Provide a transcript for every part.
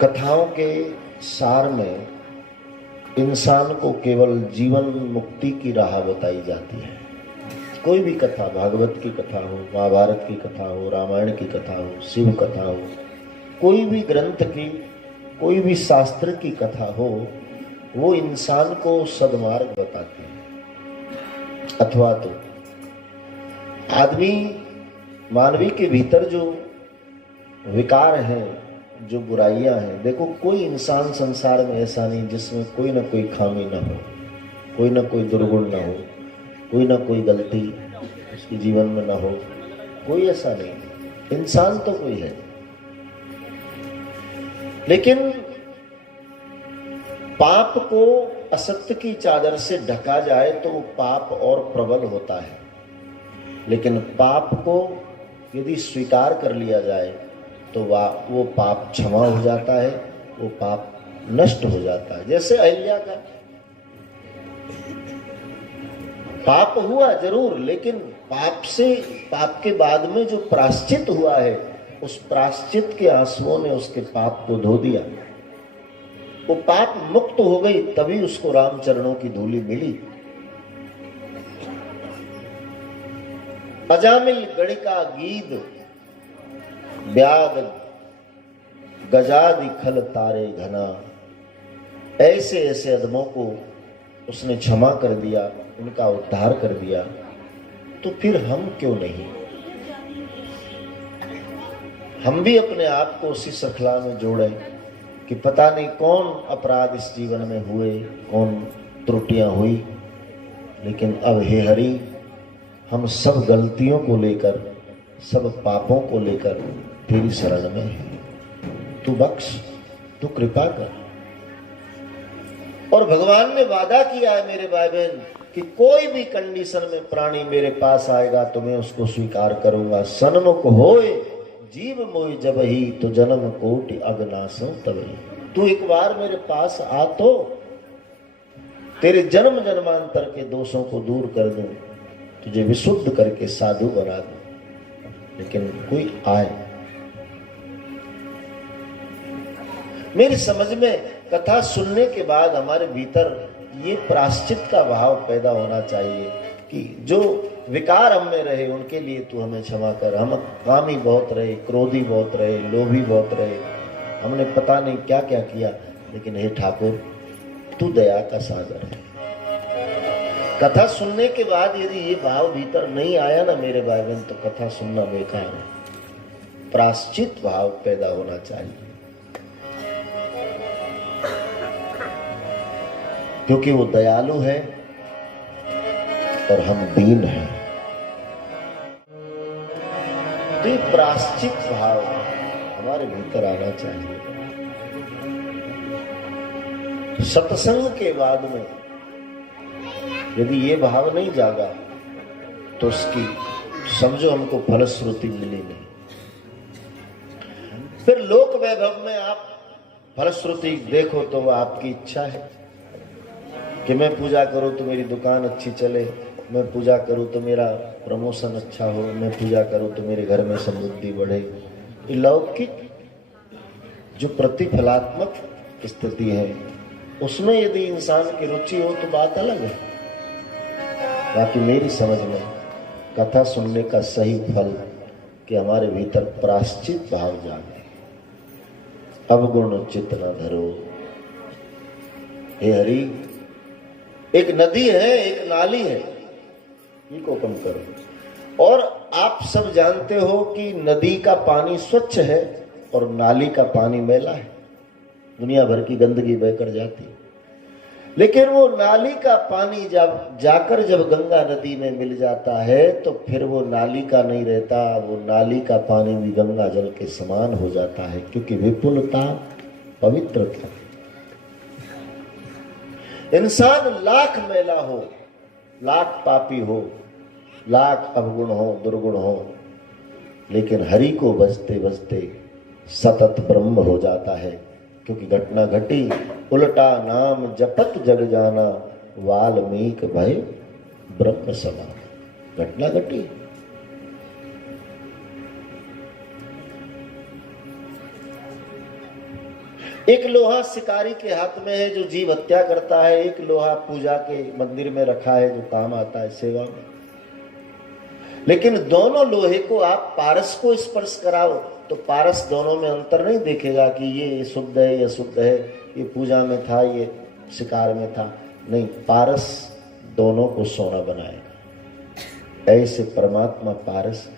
कथाओं के सार में इंसान को केवल जीवन मुक्ति की राह बताई जाती है। कोई भी कथा, भागवत की कथा हो, महाभारत की कथा हो, रामायण की कथा हो, शिव कथा हो, कोई भी ग्रंथ की, कोई भी शास्त्र की कथा हो, वो इंसान को सद्मार्ग बताती है। अथवा तो आदमी, मानवी के भीतर जो विकार हैं, जो बुराइयां हैं, देखो कोई इंसान संसार में ऐसा नहीं जिसमें कोई ना कोई खामी ना हो, कोई ना कोई दुर्गुण ना हो, कोई ना कोई गलती उसके जीवन में ना हो, कोई ऐसा नहीं। इंसान तो कोई है, लेकिन पाप को असत्य की चादर से ढका जाए तो वो पाप और प्रबल होता है, लेकिन पाप को यदि स्वीकार कर लिया जाए तो वो पाप क्षमा हो जाता है, वो पाप नष्ट हो जाता है। जैसे अहिल्या का पाप हुआ जरूर, लेकिन पाप के बाद में जो प्रायश्चित हुआ है, उस प्रायश्चित के आंसुओं ने उसके पाप को धो दिया। वो पाप मुक्त हो गई, तभी उसको राम चरणों की धूलि मिली। अजामिल गणिका गीद ब्याद गजादि खल तारे घना, ऐसे ऐसे अदमों को उसने क्षमा कर दिया, उनका उद्धार कर दिया। तो फिर हम क्यों नहीं? हम भी अपने आप को उसी श्रृंखला में जोड़ें कि पता नहीं कौन अपराध इस जीवन में हुए, कौन त्रुटियां हुई, लेकिन अब हे हरि, हम सब गलतियों को लेकर, सब पापों को लेकर तेरी शरण में है। तू बख्श, तू कृपा कर। और भगवान ने वादा किया है मेरे भाई बहन कि कोई भी कंडीशन में प्राणी मेरे पास आएगा तो मैं उसको स्वीकार करूंगा। सन्मुख होए जीव मोय जब ही, तो जन्म कोटि अगनासो तबही। तू एक बार मेरे पास आ तो तेरे जन्म जन्मांतर के दोषों को दूर कर दूं, तुझे विशुद्ध करके साधु बना दूं। लेकिन कोई आए। मेरी समझ में कथा सुनने के बाद हमारे भीतर ये प्रायश्चित का भाव पैदा होना चाहिए कि जो विकार हम में रहे उनके लिए तू हमें क्षमा कर। हम कामी बहुत रहे, क्रोधी बहुत रहे, लोभी बहुत रहे, हमने पता नहीं क्या क्या किया, लेकिन हे ठाकुर तू दया का सागर है। कथा सुनने के बाद यदि ये भाव भीतर नहीं आया ना मेरे भाई बहन, तो कथा सुनना बेकार है। प्रायश्चित भाव पैदा होना चाहिए, क्योंकि वो दयालु है और हम दीन हैं। तो ये प्रायश्चित भाव हमारे भीतर आना चाहिए। सत्संग के बाद में यदि ये भाव नहीं जागा तो उसकी समझो हमको फलश्रुति मिली नहीं। फिर लोक वैभव में आप फलश्रुति देखो तो वह आपकी इच्छा है कि मैं पूजा करूं तो मेरी दुकान अच्छी चले, मैं पूजा करूं तो मेरा प्रमोशन अच्छा हो, मैं पूजा करूं तो मेरे घर में समृद्धि बढ़े। ये लौकिक जो प्रतिफलात्मक स्थिति है, उसमें यदि इंसान की रुचि हो तो बात अलग है। बाकी मेरी समझ में कथा सुनने का सही फल कि हमारे भीतर प्रायश्चित भाव जागे। अवगुण चित्त न धरो। हे हरि, एक नदी है, एक नाली है, इनको कम करो। और आप सब जानते हो कि नदी का पानी स्वच्छ है और नाली का पानी मैला है। दुनिया भर की गंदगी बहकर जाती है, लेकिन वो नाली का पानी जब जाकर जब गंगा नदी में मिल जाता है तो फिर वो नाली का नहीं रहता, वो नाली का पानी भी गंगा जल के समान हो जाता है, क्योंकि विपुलता, पवित्रता। इंसान लाख मैला हो, लाख पापी हो, लाख अवगुण हो, दुर्गुण हो, लेकिन हरि को बजते बजते सतत ब्रह्म हो जाता है। क्योंकि घटना घटी, उल्टा नाम जपत जग जाना, वाल्मीकि भय ब्रह्म समान। घटना घटी। एक लोहा शिकारी के हाथ में है जो जीव हत्या करता है, एक लोहा पूजा के मंदिर में रखा है जो काम आता है सेवा में। लेकिन दोनों लोहे को आप पारस को स्पर्श कराओ तो पारस दोनों में अंतर नहीं देखेगा कि ये शुद्ध है या शुद्ध है, ये पूजा में था ये शिकार में था। नहीं, पारस दोनों को सोना बनाएगा। ऐसे परमात्मा पारस है।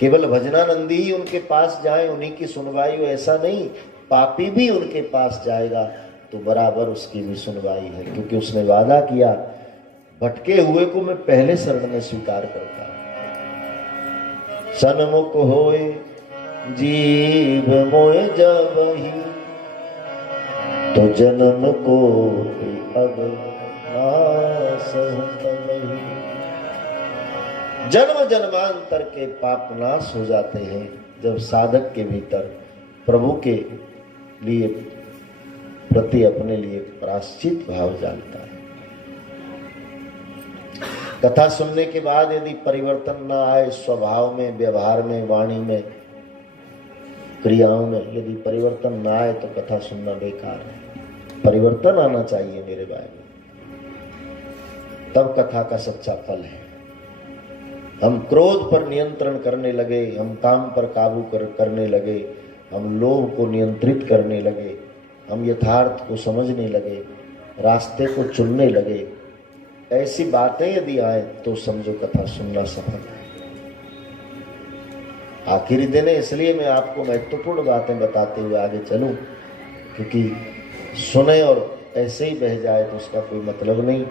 केवल भजनानंदी ही उनके पास जाए, उन्हीं की सुनवाई हो ऐसा नहीं, पापी भी उनके पास जाएगा तो बराबर उसकी भी सुनवाई है, क्योंकि उसने वादा किया भटके हुए को मैं पहले शरण में स्वीकार करता हूं। सन्मुख होए जीव मोए जबहि, तो जन्म को अब नासहु तबहि। जन्म जन्मांतर के पाप नाश हो जाते हैं जब साधक के भीतर प्रभु के लिए प्रति अपने लिए प्रायश्चित भाव जानता है। कथा सुनने के बाद यदि परिवर्तन ना आए स्वभाव में, व्यवहार में, वाणी में, क्रियाओं में, यदि परिवर्तन ना आए तो कथा सुनना बेकार है। परिवर्तन आना चाहिए मेरे भाई, तब कथा का सच्चा फल है। हम क्रोध पर नियंत्रण करने लगे, हम काम पर काबू करने लगे, हम लोभ को नियंत्रित करने लगे, हम यथार्थ को समझने लगे, रास्ते को चुनने लगे, ऐसी बातें यदि आए तो समझो कथा सुनना सफल है। आखिरी दिन है, इसलिए मैं आपको महत्वपूर्ण बातें बताते हुए आगे चलूं, क्योंकि सुने और ऐसे ही बह जाए तो उसका कोई मतलब नहीं।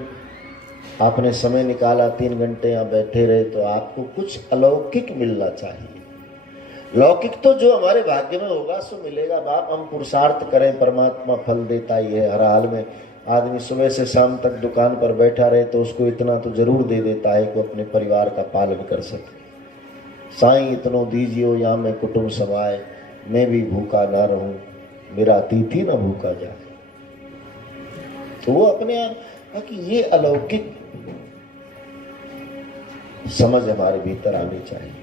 आपने समय निकाला, 3 घंटे यहाँ बैठे रहे, तो आपको कुछ अलौकिक मिलना चाहिए। लौकिक तो जो हमारे भाग्य में होगा सो मिलेगा बाप। हम पुरुषार्थ करें, परमात्मा फल देता ही है हर हाल में। आदमी सुबह से शाम तक दुकान पर बैठा रहे तो उसको इतना तो जरूर दे देता है कि अपने परिवार का पालन कर सके। साईं इतनो दीजियो या मैं कुटुंब समाए, मैं भी भूखा ना रहूं, मेरा अतिथि ना भूखा जाए। तो वो अपने आप कि ये अलौकिक समझ हमारे भीतर आनी चाहिए।